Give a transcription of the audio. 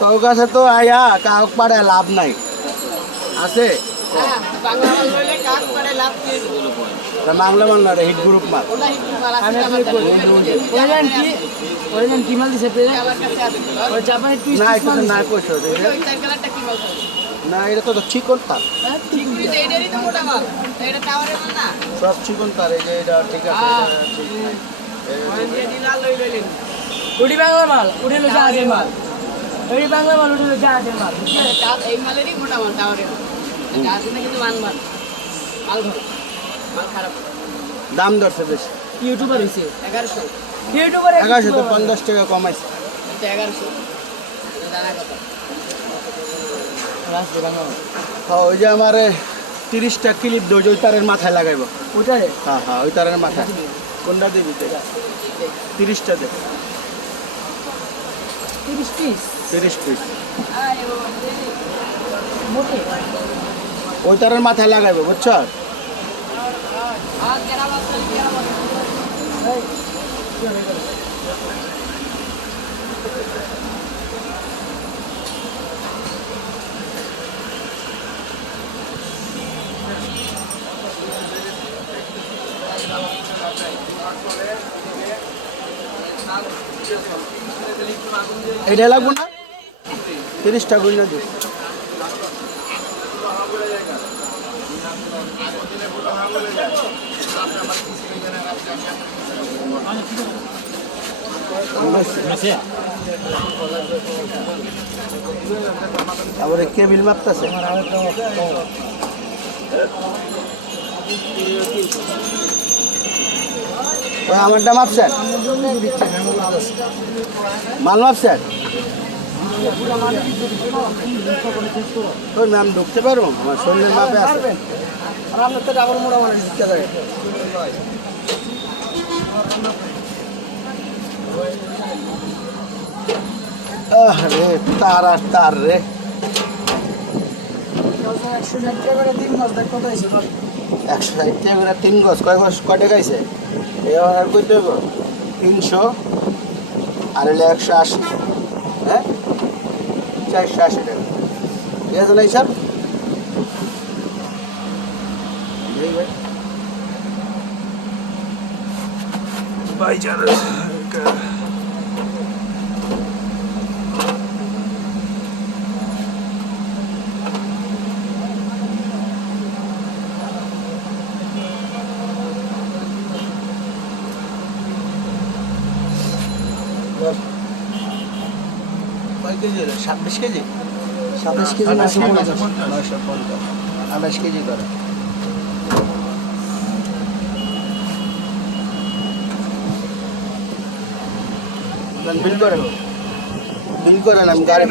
তোর কাছে তো আয়া কাক পাড়ে লাভ নাই আছে বাংলা মাল লইলে কাক পারে লাভ কি বাংলা মাল না হিট গ্রুপ মাল ওটা হিট মাল আছে আমি আমার কাছে ওইজন কি মাল দিছে পেয়ে আমার কাছে আছে ওই জাপানি টুইস্ট না এটা না কইছো ওই তার কালারটা কি মাল খাবে না এটা তো চিকন তার ঠিক বুঝে এটারই তো মোটা মাল এটা টাওয়ারের মাল না সব চিকন তার এই যে এটা ঠিক আছে এটা ঠিক ওই দিয়ে লাল লই লইলেন উড়ি বাংলা মাল উড়ে লো জাহাজের মাল উড়ি বাংলা মাল উড়ে লো জাহাজের মাল এই মালেরই মোটা মাল টাওয়ারের জাহাজে না কিন্তু মাল মাল মাল ভালো মাল খারাপ দাম ধরছে বেশি ইউটিউবার হইছে 1100 ইউটিউবার 1150 টাকা কমাইছে এটা 1100 জানা কথা রাস্তা বাংলা মাল হ্যাঁ ওই যে আমারে 30টা ক্লিপ দই ওই তারের মাথায় লাগাইবো ওটারে হ্যাঁ হ্যাঁ ওই তারের মাথায় কোনটা দিবি 30টা দে 30 পিস 30 পিস আয়ো মোটে ওই তারের মাথায় লাগাইবো বুঝছো আর কেনা মাল চলে কেনা মাল এইটা লাগবো না 30টা গুণ না দিস তারপরে কেবিল মাপতেছে ওই আমারটা মাপছেন মাল মাপছেন ওই ম্যাম ঢুকতে পারবো আমার শরীরের মাপে আছে আর আপনার তো ডাবল মোড়া মানে দিতে যায় রে তার আর তার রে 160 টাকা করে 3 মাস দেখ কত হইছে 160 টাকা করে 3 গজ কয় টাকা আইছে আর কইতে হইব 300 আর হলে 180 হ্যাঁ 480 টাকা ঠিক আছে না হিসাব ভাই যারা কয় কেজি 26 কেজি 27 কেজি 950 28 কেজি করে বিল করেন আমি গাড়ি